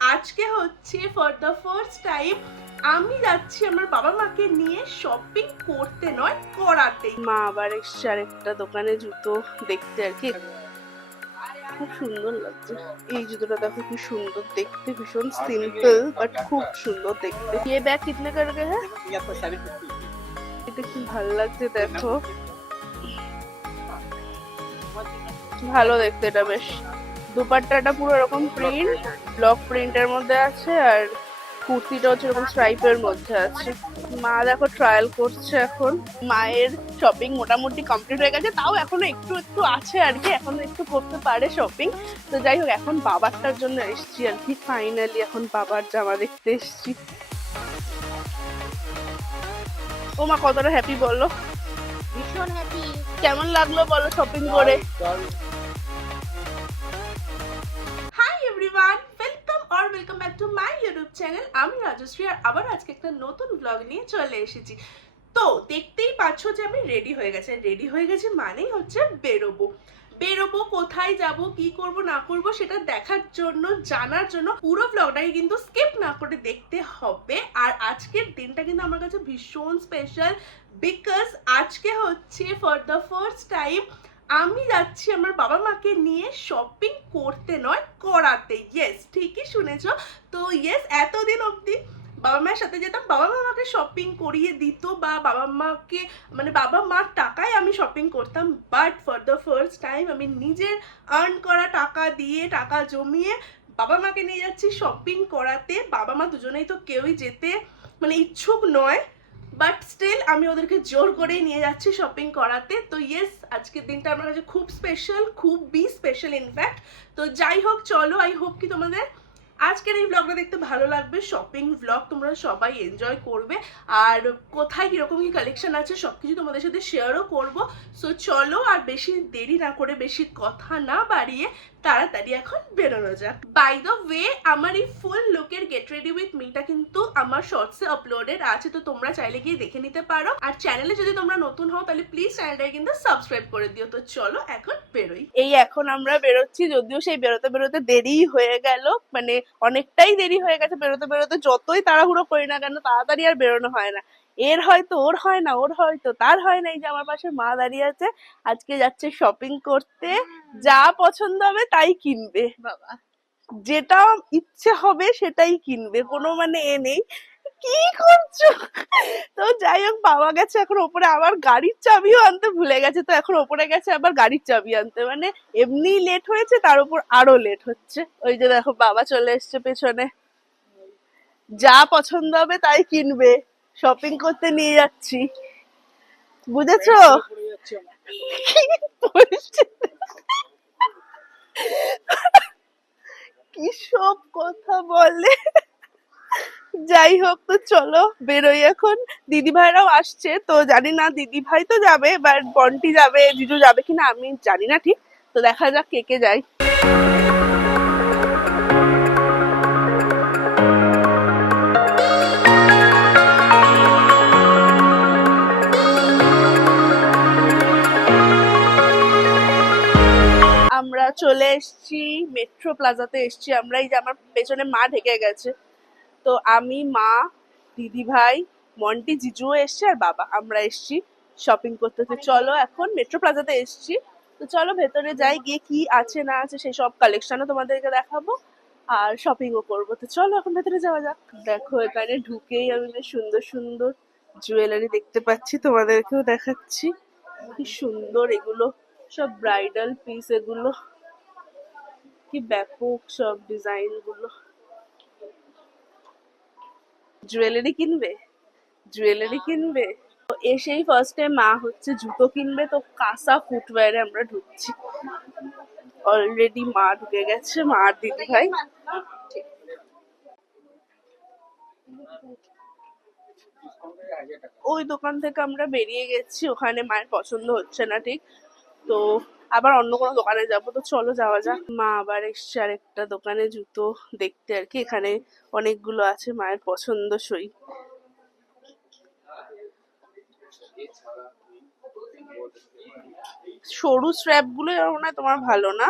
আজকে হচ্ছে for the first time আমি যাচ্ছি আমার বাবা মাকে নিয়ে শপিং করতে নয় করাতে। মা আবার এসছে আরেকটা দোকানে জুতো দেখতে আর কি। খুব সুন্দর লাগছে এই জুতোটা, দেখো কি সুন্দর দেখতে, ভীষণ সিম্পল বাট খুব সুন্দর দেখতে। ये बैग कितने का है? এটা কি ভালো লাগছে দেখো, ভালো দেখতে এটা বেশ। দুপাট্টাটা পুরো এরকম প্রিন্ট, ব্লক প্রিন্টের মধ্যে আছে, আর কুর্তিটা হচ্ছে এরকম স্ট্রাইপের মধ্যে আছে। মা দেখো ট্রায়াল করছে এখন। মায়ের শপিং মোটামুটি কমপ্লিট হয়ে গেছে, তাও এখনো একটু একটু আছে আর কি, এখনো একটু করতে পারে শপিং। তো যাই হোক, এখন বাবারটার জন্য এসছি আর কি, ফাইনালি এখন বাবার জামা দেখতে এসছি। ও মা কতটা হ্যাপি বলো? ভীষণ হ্যাপি। কেমন লাগলো বলো শপিং করে? Hi everyone, welcome back to my YouTube channel. আমি রাজশ্রী, আর আবার আজকে একটা নতুন ব্লগ নিয়ে চলে এসেছি। তো দেখতেই পাচ্ছ যে আমি রেডি হয়ে গেছি মানেই হচ্ছে বেরোবো কোথায় যাব, কি করব না করব সেটা দেখার জন্য, জানার জন্য পুরো ব্লগটাকে কিন্তু স্কিপ না করে দেখতে হবে। আর আজকের দিনটা কিন্তু আমার কাছে ভীষণ স্পেশাল, বিকজ আজকে হচ্ছে ফর দ্য ফার্স্ট টাইম আমি যাচ্ছি আমার বাবা মাকে নিয়ে শপিং করতে নয় করাতে। ইয়েস, ঠিকই শুনেছো। তো ইয়েস, এতদিন অবধি বাবা মায়ের সাথে যেতাম, বাবা মা আমাকে শপিং করিয়ে দিত, বা বাবা মাকে মানে বাবা মার টাকায় আমি শপিং করতাম। But for the first time আমি নিজের আর্ন করা টাকা দিয়ে, টাকা জমিয়ে বাবা মাকে নিয়ে যাচ্ছি শপিং করাতে। বাবা মা দুজনেই তো কেউই যেতে মানে ইচ্ছুক নয়, বাট স্টিল আমি ওদেরকে জোর করেই নিয়ে যাচ্ছি শপিং করাতে। তো ইয়েস, আজকের দিনটা আমার কাছে খুব স্পেশাল, খুবই স্পেশাল ইনফ্যাক্ট। তো যাই হোক, চলো, আই হোপ কি তোমাদের আজকের এই ব্লগটা দেখতে ভালো লাগবে। শপিং ব্লগ তোমরা সবাই এনজয় করবে, আর কোথায় কিরকম কি কালেকশন আছে সবকিছু তোমাদের সাথে শেয়ারও করব। সো চলো, আর বেশি দেরি না করে, বেশি কথা না বাড়িয়ে তাড়াতাড়ি এখন বেরোনো যাক। বাই দ্য ওয়ে, আমার এই ফুল লুকের গেট রেডি উইথ মিটা কিন্তু আমার শর্টসে আপলোডেড আছে, তো তোমরা চাইলে গিয়ে দেখে নিতে পারো। আর চ্যানেলে যদি তোমরা নতুন হও তাহলে প্লিজ চ্যানেলটাকে কিন্তু সাবস্ক্রাইব করে দিও। তো চলো এখন বেরোই। এই এখন আমরা বেরোচ্ছি, যদিও সেই বেরোতে বেরোতে দেরি হয়ে গেল, মানে অনেকটাই দেরি হয়ে গেছে। বেরোতে বেরোতে যতই তাড়াহুড়ো করি না কেন, তাড়াতাড়ি আর বেরোনো হয় না। এর হয়তো ওর হয় না, ওর হয়তো তার হয় না। এই যে আমার পাশে মা দাঁড়িয়ে আছে, আজকে যাচ্ছে শপিং করতে। যা পছন্দ হবে তাই কিনবে, বাবা যেটা ইচ্ছে হবে সেটাই কিনবে, কোনো মানে এ নেই। কি করছো? তো যাই হোক, বাবা গেছে এখন ওপরে, আবার গাড়ির চাবিও আনতে ভুলে গেছে, তো এখন ওপরে গেছে আবার গাড়ির চাবি আনতে। মানে এমনি লেট হয়েছে, তার উপর আরো লেট হচ্ছে। ওই যে দেখো বাবা চলে এসছে পেছনে। যা পছন্দ হবে তাই কিনবে, শপিং করতে নিয়ে যাচ্ছি, বুঝেছো? কি সব কথা বলে। যাই হোক, তো চলো বেরোই এখন। দিদি ভাইরাও আসছে, তো জানি না, দিদি ভাই তো যাবে, বাট বন্টি যাবে, জিজু যাবে কিনা আমি জানি না ঠিক। তো দেখা যাক কে কে যায়। আমরা চলে এসেছি মেট্রো প্লাজাতে এসেছি আমরা। এই যে আমার পেছনে মা ঢেকে গেছে। তো আমি, মা, দিদি ভাই, মন্টি, জিজুও এসছে, আর বাবা, আমরা এসছি শপিং করতে। তো চলো এখন মেট্রো প্লাজাতে এসছি, তো চলো ভেতরে যাই, গিয়ে কি আছে না আছে সেই সব কালেকশনও তোমাদেরকে দেখাবো, আর শপিংও করবো। তো চলো এখন ভেতরে যাওয়া যাক। দেখো এখানে ঢুকেই আমি বেশ সুন্দর সুন্দর জুয়েলারি দেখতে পাচ্ছি, তোমাদেরকেও দেখাচ্ছি। কি সুন্দর এগুলো, সব ব্রাইডাল পিস এগুলো, কি ব্যাপক সব ডিজাইন গুলো। জুয়েলারি কিনবে, জুয়েলারি কিনবে। তো এসেই ফার্স্টে মা হচ্ছে জুতো কিনবে, তো কাসা ফুটওয়্যারে আমরা ঢুকছি। অলরেডি মা ঢুকে গেছে, মা আর দিদি ভাই। ওই দোকান থেকে আমরা বেরিয়ে গেছি, ওখানে মায়ের পছন্দ হচ্ছে না ঠিক, তো আবার অন্য কোনো দোকানে যাবো। তো চলো যাওয়া যাক। মা আবার এসছে আরেকটা দোকানে জুতো দেখতে আর কি, এখানে অনেকগুলো আছে মায়ের পছন্দসই। সরু স্ট্র্যাপ গুলো মনে হয় তোমার ভালো না।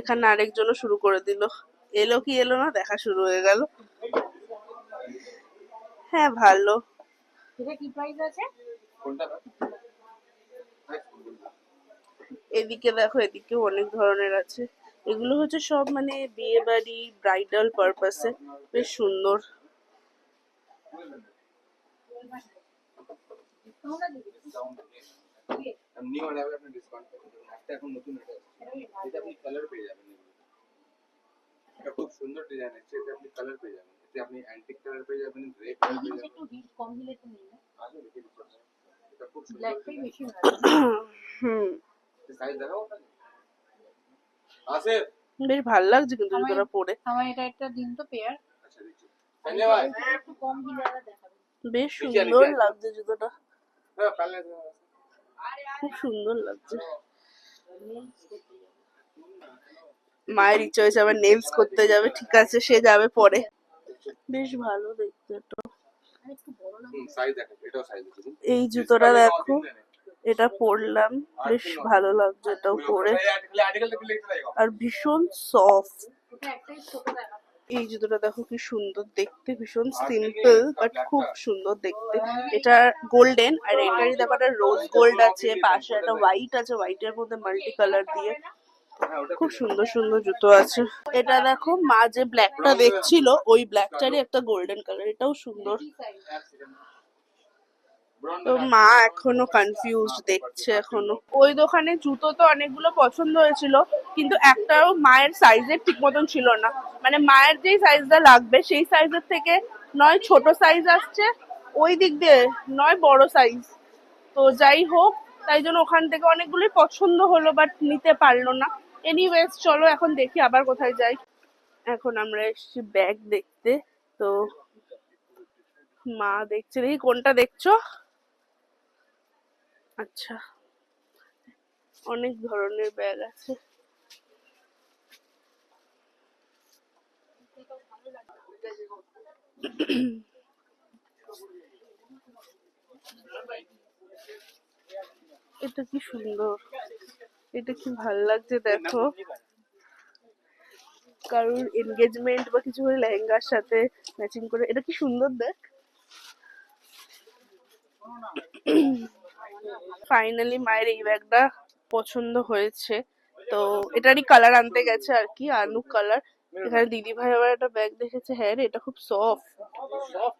এখানে আরেকজনও শুরু করে দিল। এলো কি এলো না দেখা শুরু হয়ে গেল। হ্যাঁ ভালো। এটা কি প্রাইস আছে? এদিকে দেখো, এদিকে অনেক ধরনের আছে। এগুলো হচ্ছে সব মানে বিয়ে বাড়ি ব্রাইডাল পারপাসে, বেশ সুন্দর। এটা খুব সুন্দর ডিজাইন আছে, এতে আপনি কালার পেয়ে যাবেন, এতে আপনি অ্যান্টিক কালার পেয়ে যাবেন, গ্রে কালার পেয়ে যাবেন। একটু হিট কম দিলে তো নেই না, আগে দেখে দিচ্ছি আপনাকে। এটা খুব সুন্দর ব্ল্যাকটাই ডিজাইন। বেশি ভালো। হুম, সাইজ দেখাও আপনাকে। আছে। বেশ ভালো লাগছে কিন্তু আমার জুতোটা পরে। আমার এটা একটা দিন তো পেয়ার। আচ্ছা দিচ্ছি। ধন্যবাদ। একটু কম দিলে আবার দেখাবেন। বেশ নিচে, সুন্দর নিচে। লাগছে জুতোটা, হ্যাঁ পারলে খুব সুন্দর লাগছে। মায়ের ইচ্ছা হয়েছে আবার নেলস করতে যাবে, ঠিক আছে সে যাবে পরে। বেশ ভালো দেখতে এটা। আর একটু বড় লাগে। সাইজ দেখো, এটাও সাইজ আছে। এই জুতোটা দেখো, এটা পরলাম, বেশ ভালো লাগছে এটাও পরে, আর ভীষণ সফট। এটা একটাই ছোট দেখা। এই জুতোটা দেখো কি সুন্দর দেখতে, ভীষণ সিম্পল বাট খুব সুন্দর দেখতে। এটা গোল্ডেন, আর এটারই দেখো একটা রোজ গোল্ড আছে, পাশে একটা হোয়াইট আছে, হোয়াইটের মধ্যে মাল্টি কালার দিয়ে। খুব সুন্দর সুন্দর জুতো আছে। এটা দেখো, মা যে ব্ল্যাকটা দেখছিল ওই ব্ল্যাকটারই একটা গোল্ডেন কালার, এটাও সুন্দর। তো মা এখনো কনফিউজড, দেখছে এখনো। ওই দোকানে জুতো তো অনেকগুলো পছন্দ হয়েছিল, কিন্তু একটাও মায়ের সাইজের ঠিক মতন ছিল না। মানে মায়ের যেই সাইজটা লাগবে সেই সাইজের থেকে নয় ছোট সাইজ আসছে ওই দিক দিয়ে, নয় বড় সাইজ। তো যাই হোক, তাই জন্য ওখান থেকে অনেকগুলোই পছন্দ হলো বাট নিতে পারলো না। এনিওয়েজ চলো এখন দেখি আবার কোথায় যাই। এখন আমরা এসেছি ব্যাগ দেখতে। তো মা দেখছে, দেখি কোনটা দেখছো। আচ্ছা, অনেক ধরনের ব্যাগ আছে। এটা কি সুন্দর, এটা কি ভালো লাগছে দেখো। কারোর এনগেজমেন্ট বা কিছু হলে লেহেঙ্গার সাথে ম্যাচিং করে, এটা কি সুন্দর দেখ। ফাইনালি মায়ের এই ব্যাগটা পছন্দ হয়েছে, তো এটারই কালার আনতে গেছে আর কি, আনুক কালার। এখানে দিদি ভাই আবার একটা ব্যাগ দেখেছে, হ্যাঁ রে এটা খুব সফট,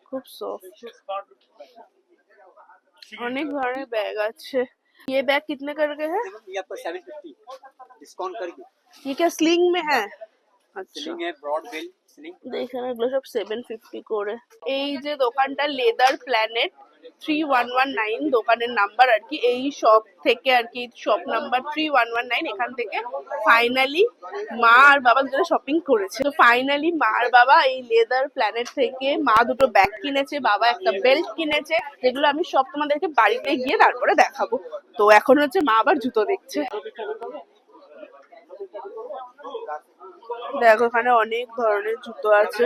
খুব সফট। অনেক ধরনের ব্যাগ আছে। ये बैग कितने करके है? ये आपका 750 डिस्काउंट करके। ये क्या स्लिंग में है? अच्छा, स्लिंग है, ब्रॉड बेल स्लिंग। দেখেন এগুলো সব 750 করে। এই যে দোকানটা লেদার প্ল্যানেট 3119 দোকানের নাম্বার আর কি, এই শপ থেকে আর কি, শপ নাম্বার 3119। এখান থেকে ফাইনালি মা আর বাবা দুজনে শপিং করেছে। তো ফাইনালি মা আর বাবা এই লেদার প্ল্যানেট থেকে মা দুটো ব্যাগ কিনেছে, বাবা একটা বেল্ট কিনেছে, যেগুলো আমি সব তোমাদেরকে বাড়িতে গিয়ে তারপরে দেখাবো। তো এখন হচ্ছে মা আবার জুতো দেখছে। দেখো ওখানে অনেক ধরনের জুতো আছে।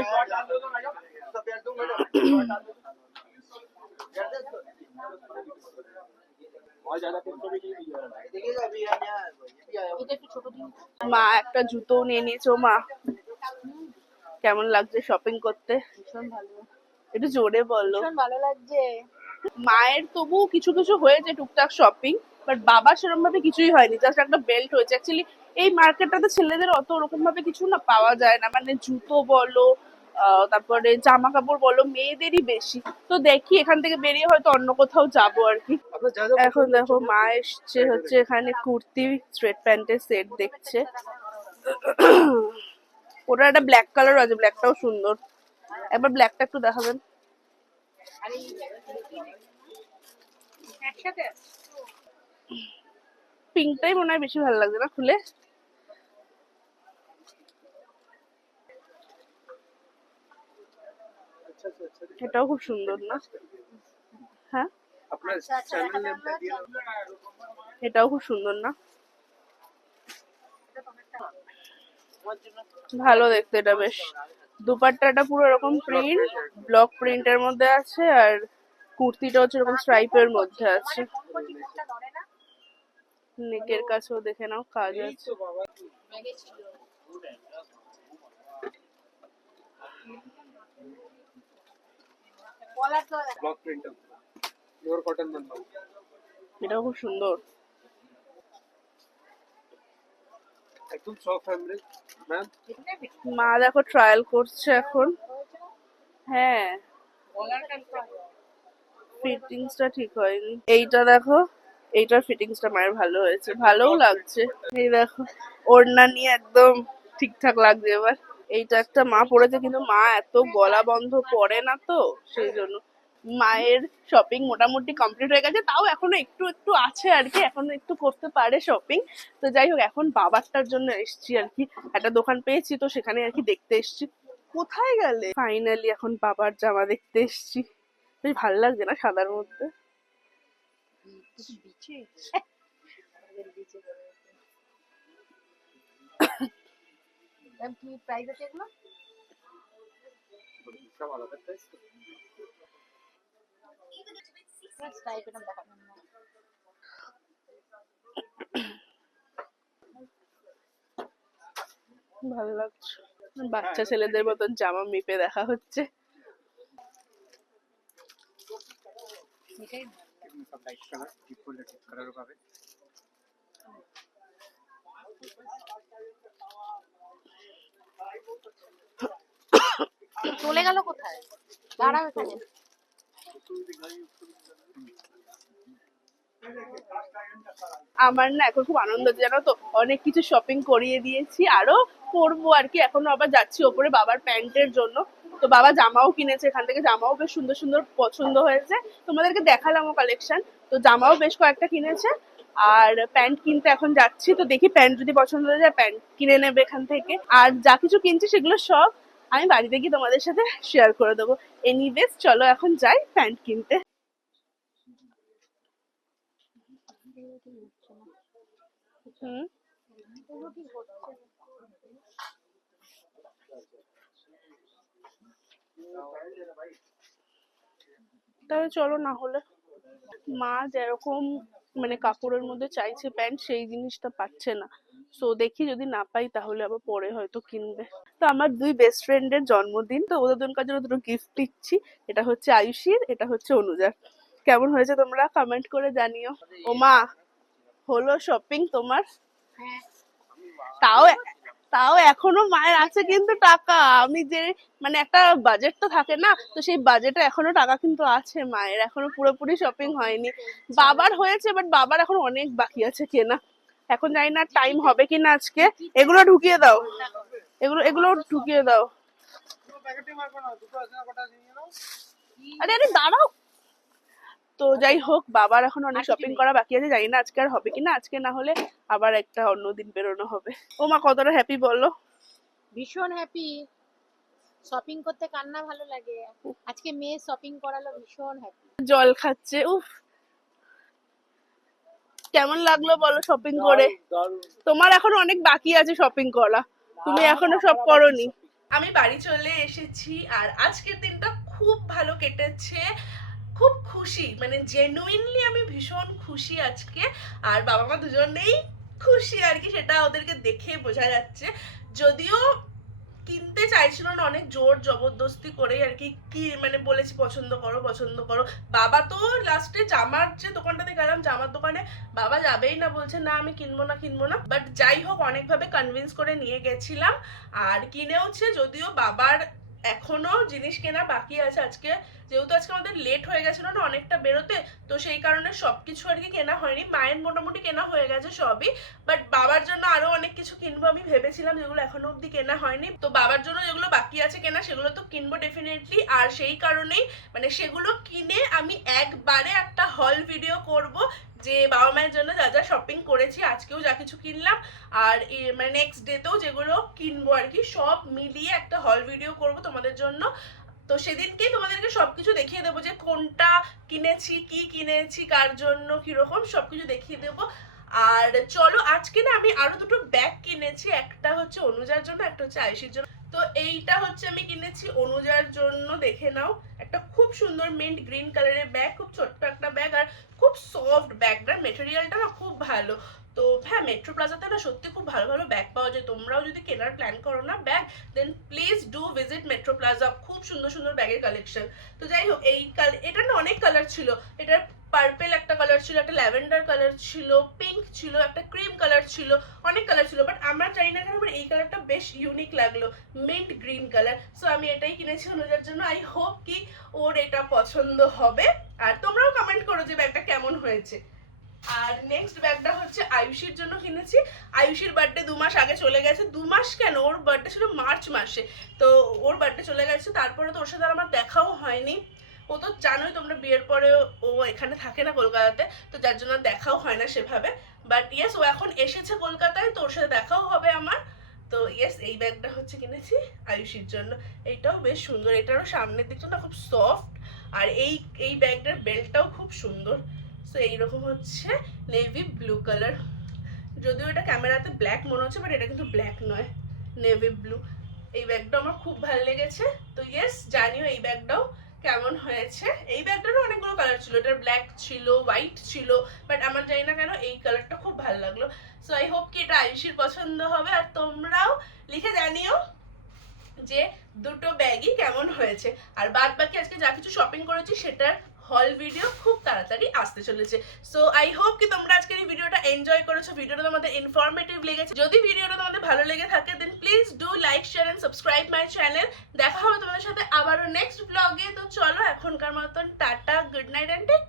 এটা একটু ছোট দিন। মা একটা জুতো নিয়ে নিয়েছো। মা কেমন লাগছে শপিং করতে? ভীষণ ভালো, একটু জোরে বলো। ভীষণ ভালো লাগছে। মায়ের তবু কিছু কিছু হয়েছে টুকটাক শপিং, বাট বাবার সেরকম ভাবে কিছুই হয়নি, জাস্ট একটা বেল্ট হয়েছে। অ্যাকচুয়ালি এই মার্কেটটাতে ছেলেদের অত ওরকম ভাবে কিছু না পাওয়া যায় না, মানে জুতো বলো তারপরে জামা কাপড় বলো মেয়েদেরই বেশি। তো দেখি এখান থেকে বেরিয়ে হয়তো অন্য কোথাও যাবো আর কি। এখন দেখো মা এসছে হচ্ছে এখানে কুর্তি স্ট্রেট প্যান্টের সেট দেখছে। ওটা একটা ব্ল্যাক কালার আছে, ব্ল্যাকটাও সুন্দর। একবার ব্ল্যাকটা একটু দেখাবেন। আরে একসাথে পিঙ্কটাই মনে হয় বেশি ভালো লাগছে না খুলে। এটাও খুব সুন্দর না? হ্যাঁ अपना আচ্ছা আচ্ছা चैनल नेम আমরা बताइए। এটাও খুব সুন্দর না? ভালো দেখতে এটা বেশ। দুপাট্টাটা পুরো এরকম প্রিন্ট, ব্লক প্রিন্টের মধ্যে আছে, আর কুর্তিটা হচ্ছে এরকম স্ট্রাইপের মধ্যে আছে। কম্পোজিশনটা ধরে না, নেকের কাছেও দেখে নাও কাজ আছে। ব্যাগে ছিল। কলার তো ব্লক প্রিন্ট পিওর কটন বানাবো। এটাও খুব সুন্দর। একদম সফট ফ্যাব্রিক ম্যাম। মা দেখো ট্রায়াল করছে এখন। হ্যাঁ, কলারটা ফিটিংসটা ঠিক হয়নি। এইটা দেখো, এইটার ফিটিংসটা মায়ের ভালো হয়েছে, ভালোও লাগছে। এই দেখো ওড়না নিয়ে একদম ঠিকঠাক লাগছে এবার। এইটা একটা মা পরেছে, কিন্তু মা এত গলা বন্ধ পরে না, তো সেই জন্য। মায়ের শপিং মোটামুটি কমপ্লিট হয়ে গেছে, তাও এখনো একটু একটু আছে আর কি, এখনো একটু করতে পারে শপিং। তো যাই হোক, এখন বাবারটার জন্য এসছি আর কি, একটা দোকান পেয়েছি তো সেখানে আর কি দেখতে এসছি। কোথায় গেলে? ফাইনালি এখন বাবার জামা দেখতে এসছি। বেশ ভালো লাগছে না সাদার মধ্যে? বিচে ম্যাম কি প্রাইস আছে এগুলো? সব আলাদা প্রাইস। টাইপ এটা দেখাবেন না। ভালো লাগছে। বাচ্চা ছেলেদের মতন জামা মেপে দেখা হচ্ছে। এটাই সব লাইট কালার, ডিপ করলে ডিপ কালারও পাবে। চলে গেল কোথায়? দাঁড়াও এখানে। আমার না এখন খুব আনন্দ হচ্ছে, জানো তো, অনেক কিছু শপিং করিয়ে দিয়েছি, আরো করবো আর কি। এখনো আবার যাচ্ছি ওপরে বাবার প্যান্টের জন্য। তো বাবা জামাও কিনেছে, এখান থেকে জামাও বেশ সুন্দর সুন্দর পছন্দ হয়েছে, তোমাদেরকে দেখালাম ও কালেকশন। তো জামাও বেশ কয়েকটা কিনেছে, আর প্যান্ট কিনতে এখন যাচ্ছি। তো দেখি প্যান্ট যদি পছন্দ হয়ে যায় প্যান্ট কিনে নেবে এখান থেকে। আর যা কিছু কিনছি সেগুলো সব আমি বাড়িতে গিয়ে তোমাদের সাথে শেয়ার করে দেবো। এনিওয়েজ চলো এখন যাই প্যান্ট কিনতে। হুম, তাহলে চলো, না হলে মা যেরকম মানে কাপড়ের মধ্যে চাইছে প্যান্ট, সেই জিনিসটা পাচ্ছে না। সো দেখি যদি না পাই তাহলে আবার পরে হয়তো কিনবে। তো আমার দুই বেস্ট ফ্রেন্ডের জন্মদিন, তো ওদের দুজনকার জন্য দুটো গিফট দিচ্ছি। এটা হচ্ছে আয়ুষীর, এটা হচ্ছে অনুজার। কেমন হয়েছে তোমরা কমেন্ট করে জানিও। ও মা, হলো শপিং তোমার? হ্যাঁ তাও তাও এখনো মায়ের আছে কিন্তু টাকা। আমি যে মানে একটা বাজেট তো থাকে না, তো সেই বাজেটে এখনো টাকা কিন্তু আছে মায়ের, এখনো পুরোপুরি শপিং হয়নি। বাবার হয়েছে, বাট বাবার এখন অনেক বাকি আছে কেনা। এখন জানি না টাইম হবে কিনা আজকে। এগুলো ঢুকিয়ে দাও, এগুলো এগুলো ঢুকিয়ে দাও। আরে আরে দাঁড়াও। তো যাই হোক, বাবার এখন অনেক শপিং করা বাকি আছে, জানি না আজকে আর হবে কিনা। আজকে না হলে আবার একটা অন্যদিন বেরোনো হবে। ও মা, কতটা হ্যাপি বলো? ভীষণ হ্যাপি। শপিং করতে কার না ভালো লাগে? আজকে মেয়ে শপিং করালো, ভীষণ হ্যাপি। জল খাচ্ছে। উফ, কেমন লাগলো বলো শপিং করে? তোমার এখন অনেক বাকি আছে শপিং করা, তুমি এখনো সব করোনি। আমি বাড়ি চলে এসেছি, আর আজকের দিনটা খুব ভালো কেটেছে। খুব খুশি, মানে জেনুইনলি আমি ভীষণ খুশি আজকে। আর বাবা মা দুজনেই খুশি আর কি, সেটা ওদেরকে দেখে বোঝা যাচ্ছে। যদিও কিনতে চাইছিল না, অনেক জোর জবরদস্তি করে আর কি, কি মানে বলেছি পছন্দ করো পছন্দ করো। বাবা তো লাস্টে জামার যে দোকানটাতে গেলাম, জামার দোকানে বাবা যাবেই না, বলছে না আমি কিনবো না কিনবো না। বাট যাই হোক, অনেকভাবে কনভিন্স করে নিয়ে গেছিলাম, আর কিনেওছে। যদিও বাবার এখনো জিনিস কেনা বাকি আছে। আজকে যেহেতু আজকে আমাদের লেট হয়ে গেছিল না অনেকটা বেরোতে, তো সেই কারণে সবকিছু আর কি কেনা হয়নি। মায়ের মোটামুটি কেনা হয়ে গেছে সবই, বাট বাবার জন্য আরো অনেক কিছু কিনবো আমি ভেবেছিলাম, যেগুলো এখনো অব্দি কেনা হয়নি। তো বাবার জন্য যেগুলো বাকি আছে কেনা, সেগুলো তো কিনবো ডেফিনেটলি। আর সেই কারণেই মানে সেগুলো কিনে আমি একবারে একটা হল ভিডিও করব, যে বাবা মায়ের জন্য যা যা শপিং করেছি, আজকেও যা কিছু কিনলাম, আর মানে নেক্সট ডেতেও যেগুলো কিনবো আর কি, সব মিলিয়ে একটা হল ভিডিও করব তোমাদের জন্য। তো সেদিনকেই তোমাদেরকে সবকিছু দেখিয়ে দেবো, যে কোনটা কিনেছি, কি কিনেছি, কার জন্য, কিরকম, সবকিছু দেখিয়ে দেবো। আর চলো, আজকে না আমি আরো দুটো ব্যাগ কিনেছি, একটা হচ্ছে অনুজার জন্য, একটা হচ্ছে আয়ুষীর জন্য। তো এইটা হচ্ছে আমি কিনেছি অনুজার জন্য, দেখে নাও। একটা খুব সুন্দর মিন্ট গ্রিন কালারের ব্যাগ, খুব ছোট্ট একটা ব্যাগ, আর খুব সফট ব্যাগটার মেটেরিয়ালটা না খুব ভালো। তো হ্যাঁ, মেট্রো প্লাজাতে না সত্যি খুব ভালো ভালো ব্যাগ পাওয়া যায়। তোমরাও যদি কেনার প্ল্যান করো না bag, then please do visit Metro Plaza. খুব খুব সুন্দর সুন্দর ব্যাগের কালেকশন। তো যাই হোক, এটা না অনেক কালার ছিল। এটার পার্পেল একটা কালার ছিল, একটা ল্যাভেন্ডার কালার ছিল, পিঙ্ক ছিল, একটা ক্রিম কালার ছিল, অনেক কালার ছিল। বাট আমার জানি না কেন আমার এই কালারটা বেশ ইউনিক লাগলো, মিন্ট গ্রিন কালার। সো আমি এটাই কিনেছি অনুজার জন্য। আই হোপ কি ওর এটা পছন্দ হবে। আর তোমরাও কমেন্ট করো যে ব্যাগটা কেমন হয়েছে। আর নেক্সট ব্যাগটা হচ্ছে আয়ুষীর জন্য কিনেছি। আয়ুষীর বার্থডে 2 মাস আগে চলে গেছে। 2 মাস কেন, ওর বার্থডে ছিল মার্চ মাসে। তো ওর বার্থডে চলে গেছে, তারপরে তো ওর সাথে আর আমার দেখাও হয়নি। ও তো জানোই তোমরা, বিয়ের পরে ও এখানে থাকে না কলকাতাতে, তো যার জন্য দেখাও হয় না সেভাবে। বাট ইয়েস, ও এখন এসেছে কলকাতায়, তো ওর সাথে দেখাও হবে আমার। তো ইয়েস, এই ব্যাগটা হচ্ছে কিনেছি আয়ুষীর জন্য। এইটাও বেশ সুন্দর, এটারও সামনের দিকটা না খুব সফট। আর এই ব্যাগটার বেল্টটাও খুব সুন্দর। সো এইরকম হচ্ছে নেভি ব্লু কালার। যদিও এটা ক্যামেরাতে ব্ল্যাক মনে হচ্ছে, বাট এটা কিন্তু ব্ল্যাক নয়, নেভি ব্লু। এই ব্যাগটা আমার খুব ভালো লেগেছে। তো ইয়েস, জানিও এই ব্যাগটাও কেমন হয়েছে। এই ব্যাগটারও অনেকগুলো কালার ছিল, এটার ব্ল্যাক ছিল, হোয়াইট ছিল, বাট আমার জানি না কেন এই কালারটা খুব ভালো লাগলো। সো আই হোপ কি এটা আয়ুষীর পছন্দ হবে। আর তোমরাও লিখে জানিও যে দুটো ব্যাগই কেমন হয়েছে। আর বাদ বাকি আজকে যা কিছু শপিং করেছি সেটার হল ভিডিও খুব তাড়াতাড়ি আসতে চলেছে। সো আই হোপ কি তোমরা আজকের এই ভিডিওটা এনজয় করেছো, ভিডিওটা তোমাদের ইনফরমেটিভ লেগেছে। যদি ভিডিওটা তোমাদের ভালো লেগে থাকে then please do like, share and subscribe my channel. দেখা হবে তোমাদের সাথে আবারও নেক্সট ব্লগে। তো চলো এখনকার মতন tata, good night and take